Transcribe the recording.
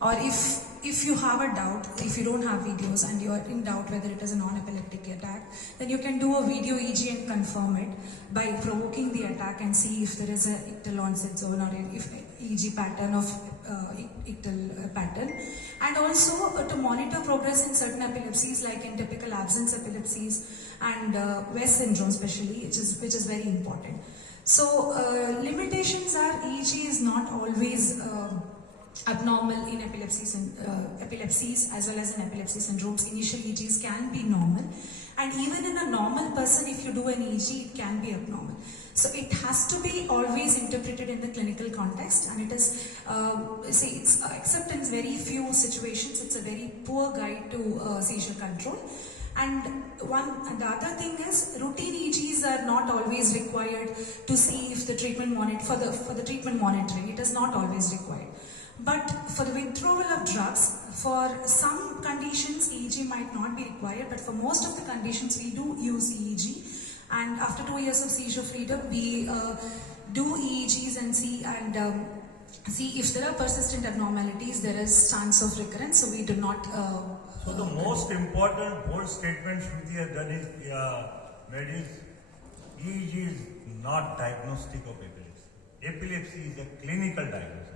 Or if you have a doubt, if you don't have videos and you are in doubt whether it is a non-epileptic attack, then you can do a video EEG and confirm it by provoking the attack and see if there is a ictal onset zone or if EEG pattern of ictal pattern. And also to monitor progress in certain epilepsies, like in typical absence epilepsies and West syndrome especially, which is very important. So limitations are EEG is not always abnormal in epilepsies as well as in epilepsy syndromes. Initial EEGs can be normal, and even in a normal person, if you do an EEG, it can be abnormal. So it has to be always interpreted in the clinical context, and it is, except in very few situations, it's a very poor guide to seizure control. And the other thing is, routine EEGs are not always required to see if the treatment for the treatment monitoring. It is not always required. But for the withdrawal of drugs, for some conditions EEG might not be required, but for most of the conditions we do use EEG. And after 2 years of seizure freedom, we do EEGs and see if there are persistent abnormalities, there is chance of recurrence, so we do not. So the most important bold statement Shruti has done is made is EEG is not diagnostic of epilepsy. Epilepsy is a clinical diagnosis.